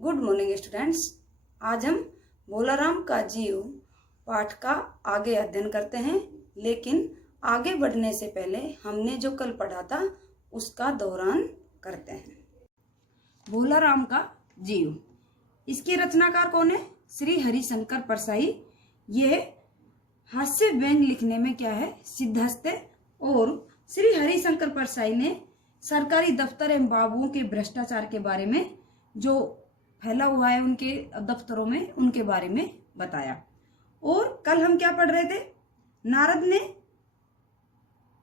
Good morning students. आज हम भोलाराम का जीव पाठ का आगे अध्ययन करते हैं, लेकिन आगे बढ़ने से पहले हमने जो कल पढ़ा था उसका दोहरान करते हैं। भोलाराम का जीव, इसके रचनाकार कौन है? श्री हरिशंकर परसाई। ये हास्य व्यंग लिखने में क्या है, सिद्धहस्त है। और श्री हरिशंकर परसाई ने सरकारी दफ्तर एवं बाबुओं के भ्रष्टाचार के बारे में जो फैला हुआ है उनके दफ्तरों में, उनके बारे में बताया। और कल हम क्या पढ़ रहे थे? नारद ने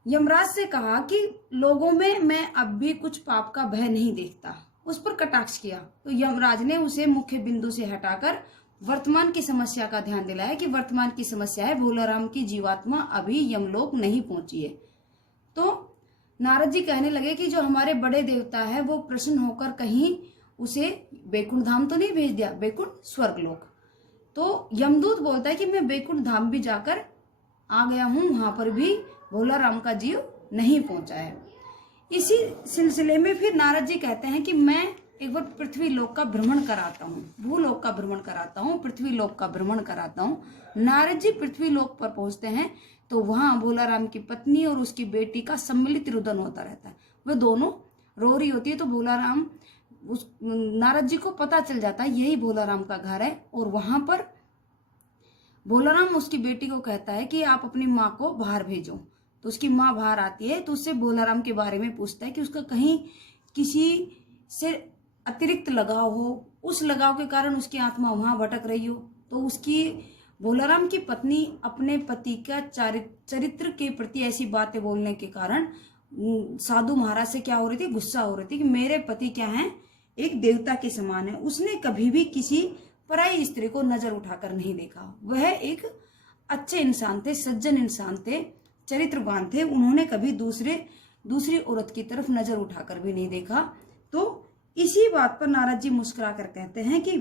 यमराज से कहा कि लोगों में मैं अब भी कुछ पाप का भय नहीं देखता, उस पर कटाक्ष किया। तो यमराज ने उसे मुख्य बिंदु से हटाकर वर्तमान की समस्या का ध्यान दिलाया कि वर्तमान की समस्या है भोलाराम की जीवात्मा अभी यमलोक नहीं पहुंची है। तो नारद जी कहने लगे कि जो हमारे बड़े देवता है वो प्रसन्न होकर कहीं उसे बैकुंठ धाम तो नहीं भेज दिया, बैकुंठ स्वर्गलोक। तो यमदूत बोलता है कि मैं बैकुंठ धाम भी जाकर आ गया हूं, वहां पर भी भोलाराम का जीव नहीं पहुंचा है। इसी सिलसिले में फिर नारद जी कहते हैं कि मैं एक बार पृथ्वी लोक का भ्रमण कराता हूँ, भूलोक का भ्रमण कराता हूँ, पृथ्वी लोक का भ्रमण कराता हूँ। नारद जी पृथ्वी लोक पर पहुंचते हैं तो वहां भोलाराम की पत्नी और उसकी बेटी का सम्मिलित रुदन होता रहता है। वे दोनों रो रही होती है। तो भोलाराम, उस नारद जी को पता चल जाता है यही भोलाराम का घर है। और वहां पर भोलाराम उसकी बेटी को कहता है कि आप अपनी माँ को बाहर भेजो। तो उसकी माँ बाहर आती है तो उससे भोलाराम के बारे में पूछता है कि उसका कहीं किसी से अतिरिक्त लगाव हो, उस लगाव के कारण उसकी आत्मा वहां भटक रही हो। तो उसकी भोलाराम की पत्नी अपने पति का चरित्र के प्रति ऐसी बातें बोलने के कारण साधु महाराज से क्या हो रही थी, गुस्सा हो रही थी कि मेरे पति क्या है, एक देवता के समान है, उसने कभी भी किसी पराई स्त्री को नजर उठाकर नहीं देखा। वह एक अच्छे इंसान थे, सज्जन इंसान थे, चरित्रवान थे, उन्होंने कभी दूसरी औरत की तरफ नजर उठाकर भी नहीं देखा। तो इसी बात पर नारद जी मुस्कुरा कर कहते हैं कि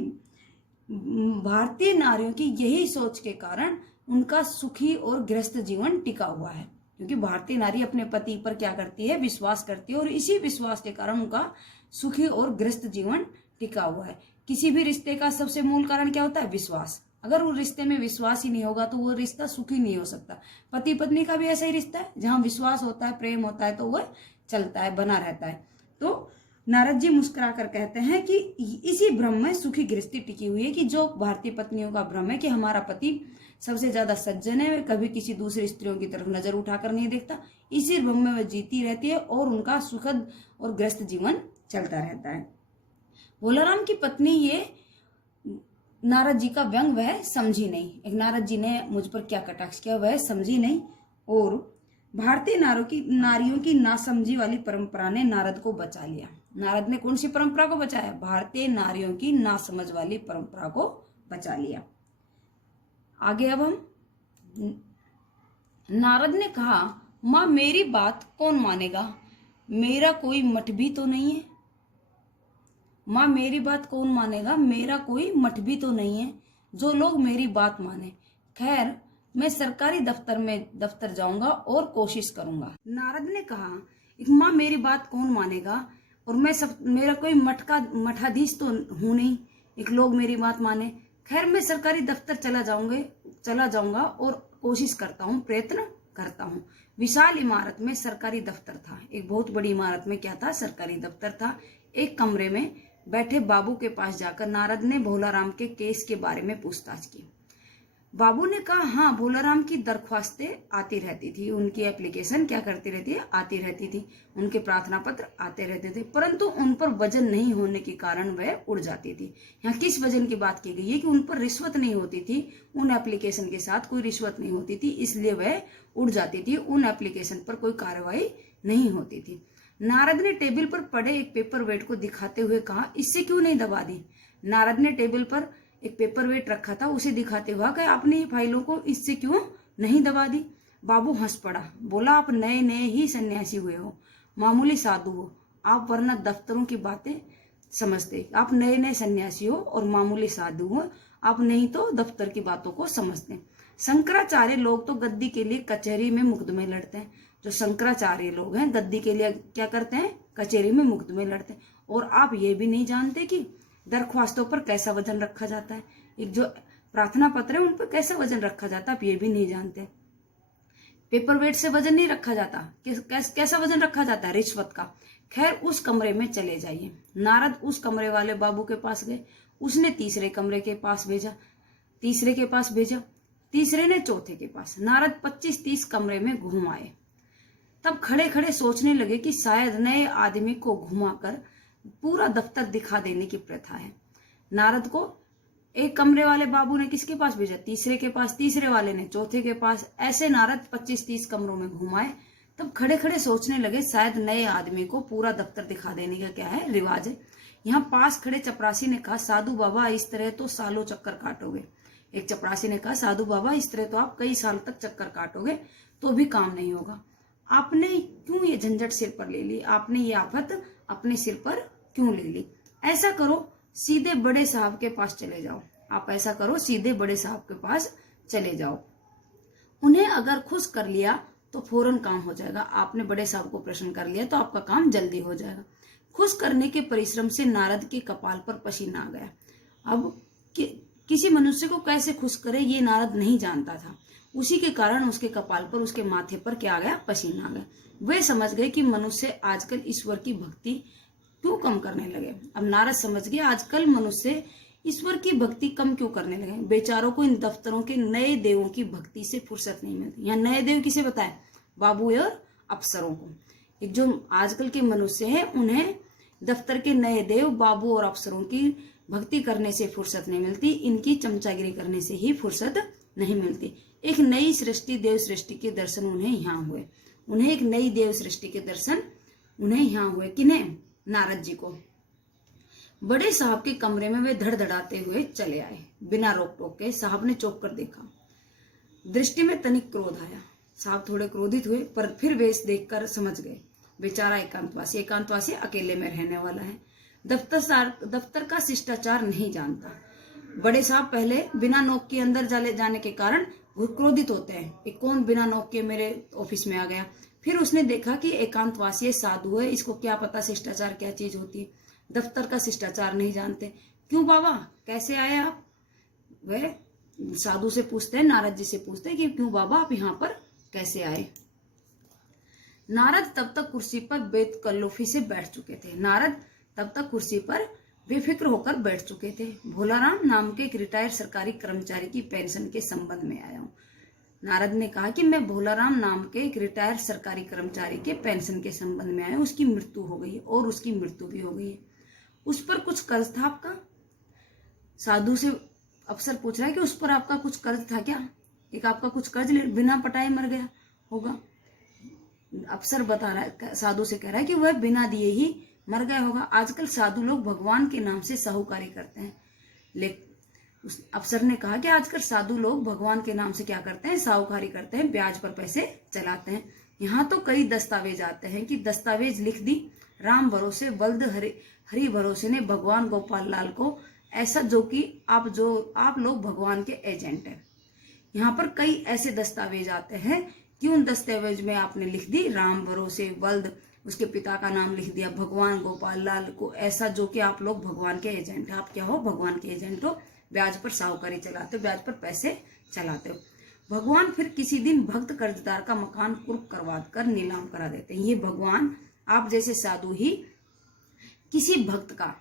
भारतीय नारियों की यही सोच के कारण उनका सुखी और गृहस्थ जीवन टिका हुआ है। क्योंकि भारतीय नारी अपने पति पर क्या करती है, विश्वास करती है, और इसी विश्वास के कारण उनका सुखी और गृहस्थ जीवन टिका हुआ है। किसी भी रिश्ते का सबसे मूल कारण क्या होता है? विश्वास। अगर वो रिश्ते में विश्वास ही नहीं होगा तो वो रिश्ता सुखी नहीं हो सकता। पति पत्नी का भी ऐसा ही रिश्ता है, जहां विश्वास होता है, प्रेम होता है, तो वह चलता है, बना रहता है। तो नारद जी मुस्कुरा कर कहते हैं कि इसी भ्रम में सुखी गृहस्थी टिकी हुई है, कि जो भारतीय पत्नियों का भ्रम है कि हमारा पति सबसे ज्यादा सज्जन है, कभी किसी दूसरी स्त्रियों की तरफ नजर उठाकर नहीं देखता, इसी भ्रम में वह जीती रहती है और उनका सुखद और गृहस्थ जीवन चलता रहता है। भोलाराम की पत्नी ये नारद जी का व्यंग वह समझी नहीं। एक नारद जी ने मुझ पर क्या कटाक्ष किया वह समझी नहीं। और भारतीय नारियों की नासमझी वाली परंपरा ने नारद को बचा लिया। नारद ने कौन सी परंपरा को बचाया? भारतीय नारियों की नासमझ वाली परंपरा को बचा लिया। आगे अब हम, नारद ने कहा, माँ मेरी बात कौन मानेगा, मेरा कोई मठ भी तो नहीं है। माँ मेरी बात कौन मानेगा, मेरा कोई मठ भी तो नहीं है जो लोग मेरी बात माने। खैर मैं सरकारी दफ्तर जाऊंगा और कोशिश करूंगा। नारद ने कहा, माँ मेरी बात कौन मानेगा, और मेरा कोई मठाधीश तो हूं नहीं, एक लोग मेरी बात माने। खैर मैं सरकारी दफ्तर चला जाऊंगा और कोशिश करता हूँ, प्रयत्न करता हूँ। विशाल इमारत में सरकारी दफ्तर था। एक बहुत बड़ी इमारत में क्या था? सरकारी दफ्तर था। एक कमरे में बैठे बाबू के पास जाकर नारद ने भोलाराम के केस के बारे में पूछताछ की। बाबू ने कहा, हाँ भोलाराम की दरख्वास्तें आती रहती थी, उनकी एप्लीकेशन क्या करती रहती है, आती रहती थी, उनके प्रार्थना पत्र आते रहते थे, परंतु उन पर वजन नहीं होने के कारण वह उड़ जाती थी। यहाँ किस वजन की बात की गई है कि उन पर रिश्वत नहीं होती थी, उन एप्लीकेशन के साथ कोई रिश्वत नहीं होती थी, इसलिए वह उड़ जाती थी, उन एप्लीकेशन पर कोई कार्रवाई नहीं होती थी। नारद ने टेबल पर पड़े एक पेपर वेट को दिखाते हुए कहा, इससे क्यों नहीं दबा दी? नारद ने टेबल पर एक पेपर वेट रखा था, उसे दिखाते हुआ कि आपने फाइलों को इससे क्यों नहीं दबा दी? बाबू हंस पड़ा, बोला, आप नए नए ही सन्यासी हुए हो, मामूली साधु हो आप, वरना दफ्तरों की बातें समझते। आप नए नए सन्यासी हो और मामूली साधु हो आप, नहीं तो दफ्तर की बातों को समझते। शंकराचार्य लोग तो गद्दी के लिए कचहरी में मुकदमे लड़ते हैं। जो शंकराचार्य लोग हैं गद्दी के लिए क्या करते हैं? कचहरी में मुकदमे लड़ते हैं। और आप ये भी नहीं जानते कि दरख्वास्तों पर कैसा वजन रखा जाता है, एक जो प्रार्थना पत्र है उन पर कैसा वजन रखा जाता है आप ये भी नहीं जानते। पेपर वेट से वजन नहीं रखा जाता, कैसा वजन रखा जाता है, रिश्वत का। खैर उस कमरे में चले जाइए। नारद उस कमरे वाले बाबू के पास गए, उसने तीसरे कमरे के पास भेजा, तीसरे के पास भेजा, तीसरे ने चौथे के पास। नारद 25-30 कमरे में घूम आए। तब खड़े खड़े सोचने लगे कि शायद नए आदमी को घुमाकर पूरा दफ्तर दिखा देने की प्रथा है। नारद को एक कमरे वाले बाबू ने किसके पास भेजा, तीसरे के पास, तीसरे वाले ने चौथे के पास। ऐसे नारद 25-30 कमरों में घुमाए। तब खड़े खड़े सोचने लगे शायद नए आदमी को पूरा दफ्तर दिखा देने का क्या है, रिवाज है। यहाँ पास खड़े चपरासी ने कहा, साधु बाबा इस तरह तो सालों चक्कर काटोगे। एक चपरासी ने कहा, साधु बाबा इस तरह तो आप कई साल तक चक्कर काटोगे तो भी काम नहीं होगा। आपने क्यों ये झंझट सिर पर ले ली, आपने ये आफत अपने सिर पर क्यों ले ली। ऐसा करो सीधे बड़े साहब के पास चले जाओ। आप ऐसा करो सीधे बड़े साहब के पास चले जाओ। उन्हें अगर खुश कर लिया तो फौरन काम हो जाएगा। आपने बड़े साहब को प्रसन्न कर लिया तो आपका काम जल्दी हो जाएगा। खुश करने के परिश्रम से नारद के कपाल पर पसीना आ गया। अब किसी मनुष्य को कैसे खुश करे ये नारद नहीं जानता था। उसी के कारण उसके कपाल पर, उसके माथे पर क्या आ गया, पसीना आ गया। वे समझ गए कि मनुष्य आजकल ईश्वर की भक्ति क्यों कम करने लगे। अब नारद समझ गए आजकल मनुष्य ईश्वर की भक्ति कम क्यों करने लगे। बेचारों को इन दफ्तरों के नए देवों की भक्ति से फुर्सत नहीं मिलती। यहाँ नए देव किसे बताए, बाबू और अफसरों को। एक जो आजकल के मनुष्य हैं उन्हें दफ्तर के नए देव, बाबू और अफसरों की भक्ति करने से फुर्सत नहीं मिलती, इनकी चमचागिरी करने से ही फुर्सत नहीं मिलती। एक नई सृष्टि, देव सृष्टि के दर्शन उन्हें यहाँ हुए। उन्हें एक नई देव सृष्टि के दर्शन उन्हें यहाँ हुए। किन्हें, नारद जी को। बड़े साहब के कमरे में वे धड़धड़ाते हुए चले आए। बिना रोक टोक के साहब ने चौंक कर देखा। दृष्टि में तनिक क्रोध आया। साहब थोड़े क्रोधित हुए पर फिर वेश देखकर समझ गए बेचारा एकांतवासी अकेले में रहने वाला है, दफ्तर का शिष्टाचार नहीं जानता। बड़े साहब पहले बिना नोक के अंदर जाने के कारण क्रोधित होते हैं, एक कौन बिना नोक के मेरे ऑफिस में आ गया। फिर उसने देखा कि एकांतवासी साधु है, इसको क्या पता शिष्टाचार क्या चीज होती है, दफ्तर का शिष्टाचार नहीं जानते। क्यों बाबा, कैसे आए आप? वह साधु से पूछते हैं, नारद जी से पूछते हैं कि क्यों बाबा आप यहाँ पर कैसे आए। नारद तब तक कुर्सी पर बेतकल्लुफी से बैठ चुके थे। नारद तब तक कुर्सी पर बेफिक्र होकर बैठ चुके थे। भोलाराम नाम के एक रिटायर्ड सरकारी कर्मचारी की पेंशन के संबंध में आया हूँ। नारद ने कहा कि मैं भोलाराम नाम के एक रिटायर्ड सरकारी कर्मचारी के पेंशन के संबंध में आया हूँ। उसकी मृत्यु हो गई और उसकी मृत्यु भी हो गई है। उस पर कुछ कर्ज था आपका? साधु से अफसर पूछ रहा है कि उस पर आपका कुछ कर्ज था क्या? एक आपका कुछ कर्ज बिना पटाए मर गया होगा। अफसर बता रहा है, साधु से कह रहा है कि वह बिना दिए ही मर गया होगा। आजकल साधु लोग भगवान के नाम से साहूकारी करते हैं। लेकिन उस अफसर ने कहा कि आजकल साधु लोग भगवान के नाम से क्या करते हैं, साहूकारी करते हैं, ब्याज पर पैसे चलाते हैं। यहाँ तो कई दस्तावेज आते हैं कि दस्तावेज लिख दी राम भरोसे बल्द हरि भरोसे ने भगवान गोपाल लाल को ऐसा, जो कि आप लोग भगवान के एजेंट हैं। यहाँ पर कई ऐसे दस्तावेज आते हैं कि उन दस्तावेज में आपने लिख दी राम भरोसे बल्द, उसके पिता का नाम लिख दिया भगवान गोपाल लाल को ऐसा, जो कि आप लोग भगवान के एजेंट हैं। आप क्या हो, भगवान के एजेंट हो, ब्याज पर साहूकारी चलाते हो, ब्याज पर पैसे चलाते हो। भगवान फिर किसी दिन भक्त कर्जदार का मकान कुर्क करवा कर नीलाम करा देते हैं। ये भगवान आप जैसे साधु ही किसी भक्त का,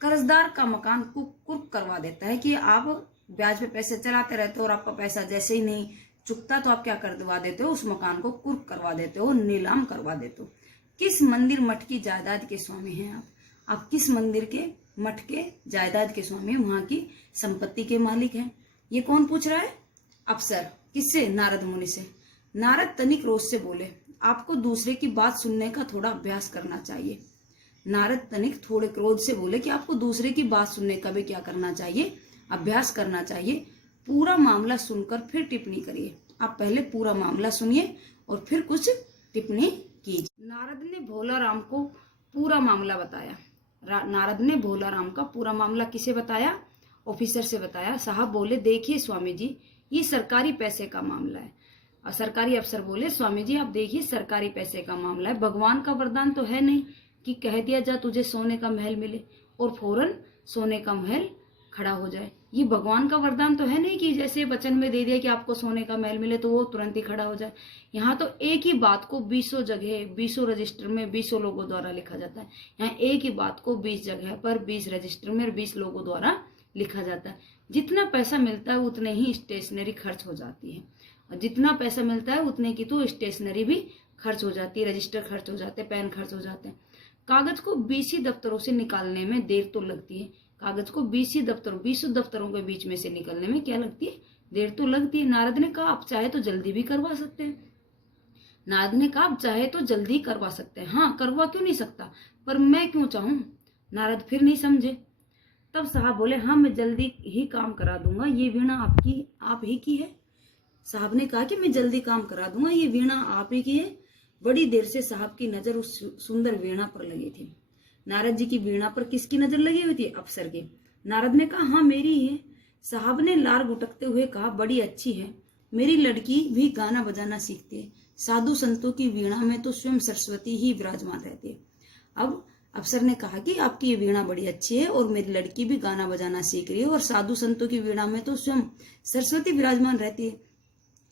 कर्जदार का मकान कुर्क करवा देता है कि आप ब्याज पे पैसे चलाते रहते हो और आपका पैसा जैसे ही नहीं चुकता तो आप क्या करवा देते हो, उस मकान को कुर्क करवा देते हो, नीलाम करवा देते हो। किस मंदिर मठ की जायदाद के स्वामी हैं आप किस मंदिर के मठ के जायदाद के स्वामी, वहां की संपत्ति के मालिक हैं। ये कौन पूछ रहा है? अफसर। किससे? नारद मुनि से। नारद तनिक रोष से बोले, आपको दूसरे की बात सुनने का थोड़ा अभ्यास करना चाहिए। नारद तनिक थोड़े क्रोध से बोले कि आपको दूसरे की बात सुनने का भी क्या करना चाहिए, अभ्यास करना चाहिए। पूरा मामला सुनकर फिर टिप्पणी करिए। आप पहले पूरा मामला सुनिए और फिर कुछ टिप्पणी कीजिए। नारद ने भोलाराम को पूरा मामला बताया। नारद ने भोलाराम का पूरा मामला किसे बताया? ऑफिसर से बताया। साहब बोले, देखिए स्वामी जी, ये सरकारी पैसे का मामला है। और सरकारी अफसर बोले, स्वामी जी आप देखिए, सरकारी पैसे का मामला है, भगवान का वरदान तो है नहीं कि कह दिया जा तुझे सोने का महल मिले और फौरन सोने का महल खड़ा हो जाए। ये भगवान का वरदान तो है नहीं कि जैसे वचन में दे दिया कि आपको सोने का महल मिले तो वो तुरंत ही खड़ा हो जाए। यहाँ तो एक ही बात को 20 जगह 20 रजिस्टर में 20 लोगों द्वारा लिखा जाता है। यहाँ एक ही बात को 20 जगह पर 20 रजिस्टर में और 20 लोगों द्वारा लिखा जाता है। जितना पैसा मिलता है उतने ही स्टेशनरी खर्च हो जाती है, और जितना पैसा मिलता है उतने की तो स्टेशनरी भी खर्च हो जाती है, रजिस्टर खर्च हो जाते हैं, पेन खर्च हो जाते हैं। कागज को 20 दफ्तरों से निकालने में देर तो लगती है। कागज को 20 दफ्तरों के बीच में से निकलने में क्या लगती है? देर तो लगती है। नारद ने कहा आप चाहे तो जल्दी भी करवा सकते हैं। नारद ने कहा आप चाहे तो जल्दी करवा सकते हैं। हाँ, करवा क्यों नहीं सकता, पर मैं क्यों चाहूं? नारद फिर नहीं समझे। तब साहब बोले हाँ मैं जल्दी ही काम करा दूंगा, ये वीणा आप ही की है। साहब ने कहा कि मैं जल्दी काम करा दूंगा, ये वीणा आप ही की है। बड़ी देर से साहब की नजर उस सुंदर वीणा पर लगी थी। नारद जी की वीणा पर किसकी नजर लगी हुई थी? अफसर के। नारद ने कहा हाँ मेरी ही है। साहब ने लार गुटकते हुए कहा बड़ी अच्छी है, मेरी लड़की भी गाना बजाना सीखती है। साधु संतों की वीणा में तो स्वयं सरस्वती ही विराजमान रहती है। अब अफसर ने कहा कि आपकी ये वीणा बड़ी अच्छी है और मेरी लड़की भी गाना बजाना सीख रही है, और साधु संतों की वीणा में तो स्वयं सरस्वती विराजमान रहती है,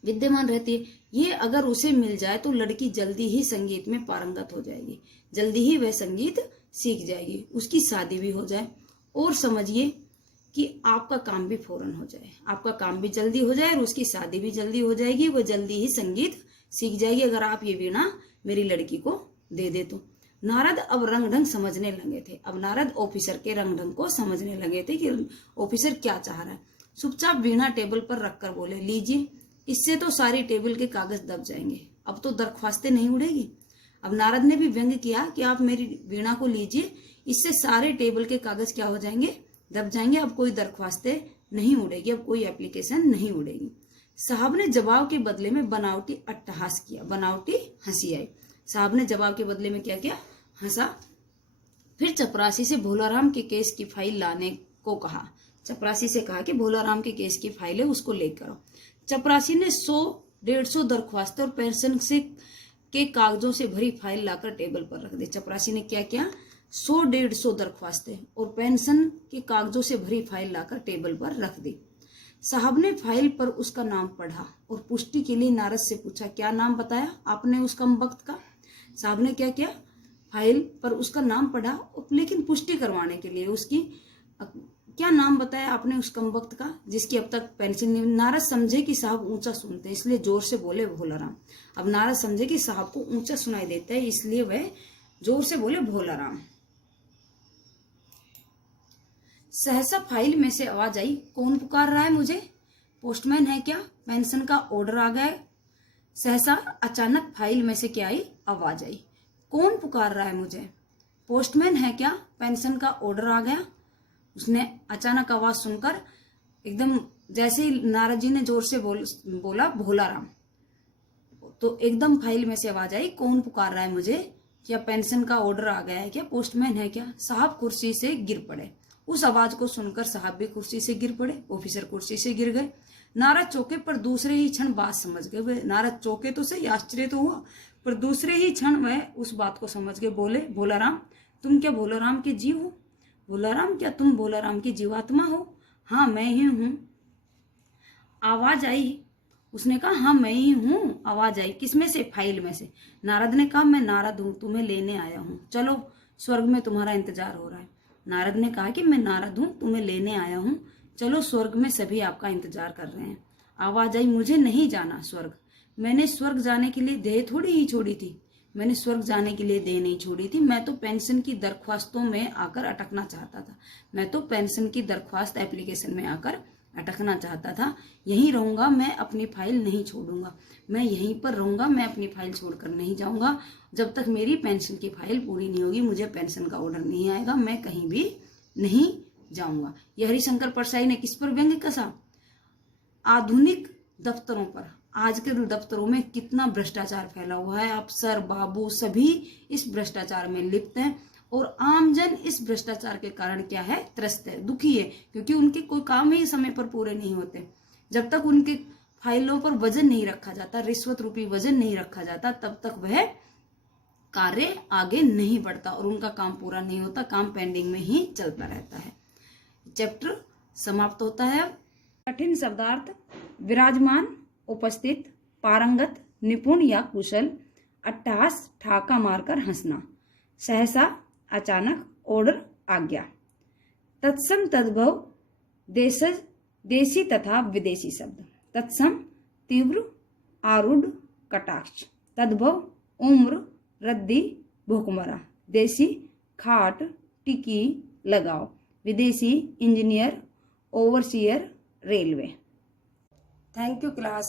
विद्यमान रहती है। ये अगर उसे मिल जाए तो लड़की जल्दी ही संगीत में पारंगत हो जाएगी, जल्दी ही वह संगीत सीख जाएगी, उसकी शादी भी हो जाए, और समझिए कि आपका काम भी फौरन हो जाए, आपका काम भी जल्दी हो जाए और उसकी शादी भी जल्दी हो जाएगी, वो जल्दी ही संगीत सीख जाएगी अगर आप ये वीणा मेरी लड़की को दे दे तो। नारद अब रंग ढंग समझने लगे थे। अब नारद ऑफिसर के रंग ढंग को समझने लगे थे कि ऑफिसर क्या चाह रहा है। चुपचाप वीणा टेबल पर रखकर बोले लीजिए, इससे तो सारी टेबल के कागज दब जाएंगे, अब तो दरख्वास्तें नहीं उड़ेगी। अब नारद ने भी व्यंग किया कि आप मेरी वीणा को लीजिए, इससे सारे टेबल के कागज क्या हो जाएंगे? दब जाएंगे, अब कोई दरख्वास्तें नहीं उड़ेगी, अब कोई एप्लीकेशन नहीं उड़ेगी। साहब ने जवाब के बदले में बनावटी अट्टहास किया, बनावटी हंसी आई। साहब ने जवाब के बदले में क्या किया? हंसा। फिर चपरासी से भोलाराम के केस की फाइल लाने को कहा। चपरासी से कहा कि भोलाराम के केस की फाइल है उसको लेकर आओ। चपरासी ने 100-150 दरख्वास्तें और पेंशन से के कागजों से भरी फाइल लाकर टेबल पर रख दी। चपरासी ने क्या किया? 100-150 दरख्वास्तें और पेंशन के कागजों से भरी फाइल लाकर टेबल पर रख दी। साहब ने फाइल पर उसका नाम पढ़ा और पुष्टि के लिए नारद से पूछा क्या नाम बताया आपने उस कमबख्त का? साहब ने क्या किया? फाइल पर उसका नाम पढ़ा, लेकिन पुष्टि करवाने के लिए उसकी क्या नाम बताया आपने उस कमबख्त का जिसकी अब तक पेंशन नहीं। नारद समझे कि साहब ऊंचा सुनते हैं, इसलिए जोर से बोले भोलाराम। अब नारद समझे कि साहब को ऊंचा सुनाई देता है, इसलिए वह जोर से बोले भोलाराम। सहसा फाइल में से आवाज आई, कौन पुकार रहा है मुझे? पोस्टमैन है क्या? पेंशन का ऑर्डर आ गया है। सहसा अचानक फाइल में से क्या आई? आवाज आई, कौन पुकार रहा है मुझे? पोस्टमैन है क्या? पेंशन का ऑर्डर आ गया। उसने अचानक आवाज सुनकर एकदम जैसे ही नारद जी ने जोर से बोला भोलाराम, तो एकदम फाइल में से आवाज आई, कौन पुकार रहा है मुझे? क्या पेंशन का ऑर्डर आ गया है क्या? पोस्टमैन है क्या? साहब कुर्सी से गिर पड़े। उस आवाज को सुनकर साहब भी कुर्सी से गिर पड़े, ऑफिसर कुर्सी से गिर गए। नारद चौके पर दूसरे ही क्षण बात समझ गए। वे नारद चौके तो सही, आश्चर्य तो हुआ, पर दूसरे ही क्षण वह उस बात को समझ गए। बोले भोलाराम, तुम क्या भोलाराम के जीव हो? भोलाराम, क्या तुम भोलाराम की जीवात्मा हो? हाँ मैं ही हूँ। आवाज आई, उसने कहा हाँ मैं ही हूँ। आवाज आई किसमें से? फाइल में से। नारद ने कहा मैं नारद हूँ, तुम्हें लेने आया हूँ, चलो स्वर्ग में तुम्हारा इंतजार हो रहा है। नारद ने कहा कि मैं नारद हूँ, तुम्हें लेने आया हूँ, चलो स्वर्ग में सभी आपका इंतजार कर रहे हैं। आवाज आई, मुझे नहीं जाना स्वर्ग, मैंने स्वर्ग जाने के लिए देह थोड़ी ही छोड़ी थी, मैंने स्वर्ग जाने के लिए देह नहीं छोड़ी थी। मैं तो पेंशन की दरख्वास्तों में आकर अटकना चाहता था, मैं तो पेंशन की दरख्वास्त एप्लीकेशन में आकर अटकना चाहता था। यहीं रहूंगा, मैं अपनी फाइल नहीं छोड़ूंगा, मैं यहीं पर रहूंगा, मैं अपनी फाइल छोड़कर नहीं जाऊंगा। जब तक मेरी पेंशन की फाइल पूरी नहीं होगी, मुझे पेंशन का ऑर्डर नहीं आएगा, मैं कहीं भी नहीं जाऊंगा। यह हरिशंकर परसाई ने किस पर व्यंग्य कसा? आधुनिक दफ्तरों पर, आजकल दफ्तरों में कितना भ्रष्टाचार फैला हुआ है। अफसर बाबू सभी इस भ्रष्टाचार में लिप्त हैं, और आमजन इस भ्रष्टाचार के कारण क्या है? त्रस्त है, दुखी है, क्योंकि उनके कोई काम ही समय पर पूरे नहीं होते। जब तक उनके फाइलों पर वजन नहीं रखा जाता, रिश्वत रूपी वजन नहीं रखा जाता, तब तक वह कार्य आगे नहीं बढ़ता और उनका काम पूरा नहीं होता, काम पेंडिंग में ही चलता रहता है। चैप्टर समाप्त होता है। कठिन शब्दार्थ: विराजमान, उपस्थित, पारंगत, निपुण या कुशल, अट्टहास, ठाका मारकर हंसना, सहसा, अचानक, ऑर्डर, आज्ञा। तत्सम तद्भव देशी तथा विदेशी शब्द: तत्सम तीव्र, आरूढ़, कटाक्ष। तद्भव उम्र, रद्दी, भूखमरा। देशी खाट, टिकी, लगाओ। विदेशी engineer, overseer, railway. Thank you class.